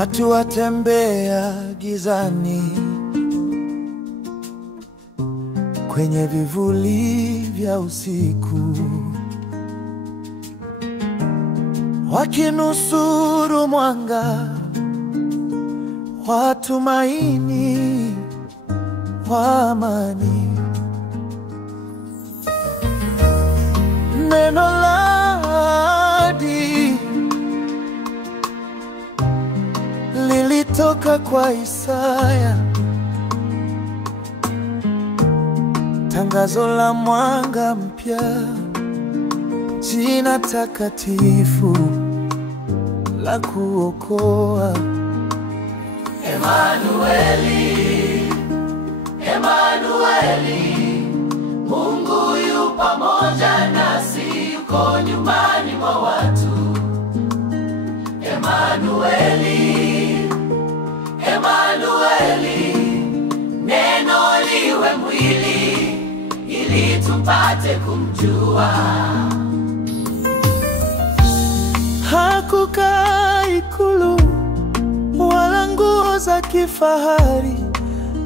Watu watembea gizani, kwenye vivuli vya usiku, wakinusuru mwanga wa tumaini wa amani. Neno la ahadi lilitoka kwa Isaya, tangazo la mwanga mpya, jina takatifu la kuokoa. Emanueli, Emanueli, Mungu yu pamoja nasi, yuko nyumbani mwa watu. Emanueli, Emanueli, neno liwe mwili ili tupate kumjua. Hakukaa ikulu wala nguo za kifahari,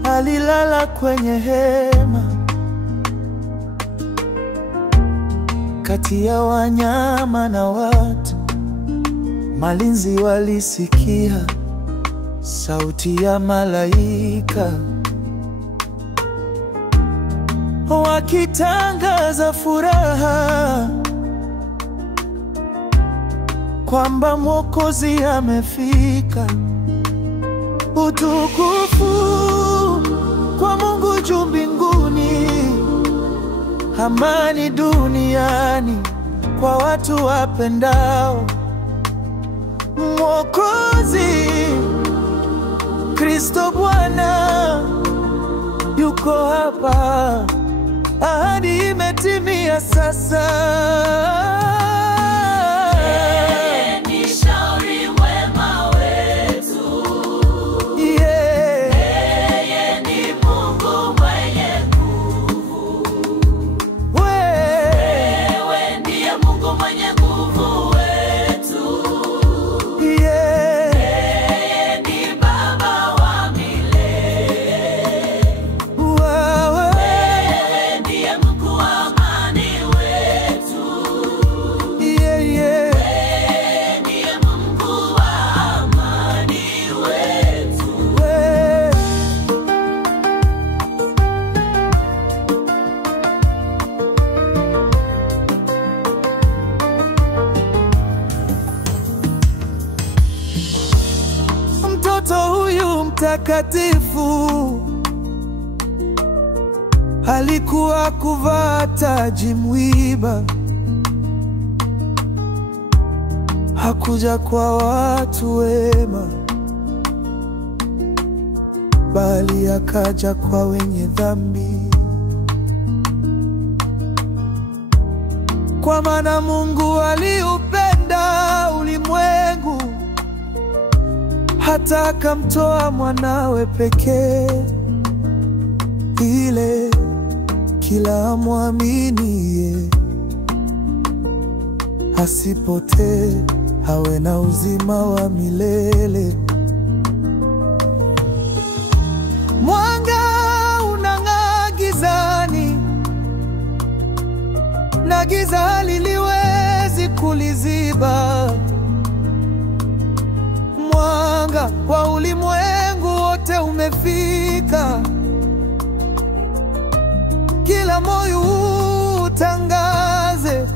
alilala kwenye hema kati ya wanyama na watu. Malinzi walisikia sauti ya malaika, wakitangaza furaha kwamba Mwokozi amefika. Utukufu kwa Mungu juu mbinguni, amani duniani kwa watu wapendao Mwokozi. Kristo Bwana yuko hapa, ahadi imetimia sasa. Mtoto huyu mtakatifu alikuwa kuvaa taji mwiba. Hakuja kwa watu wema, bali akaja kwa wenye dhambi. Kwa maana Mungu aliupenda ulimwengu hata akamtoa mwanawe pekee, ile kila amwaminie asipotee, awe na uzima wa milele. Mwanga unang'aa gizani, na giza haliliwezi kuliziba. Mwanga wa ulimwengu wote umefika, kila moyo utangaze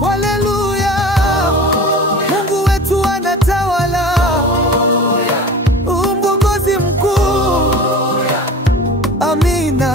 haleluya. Mungu wetu anatawala, Mwokozi mkuu. Amina.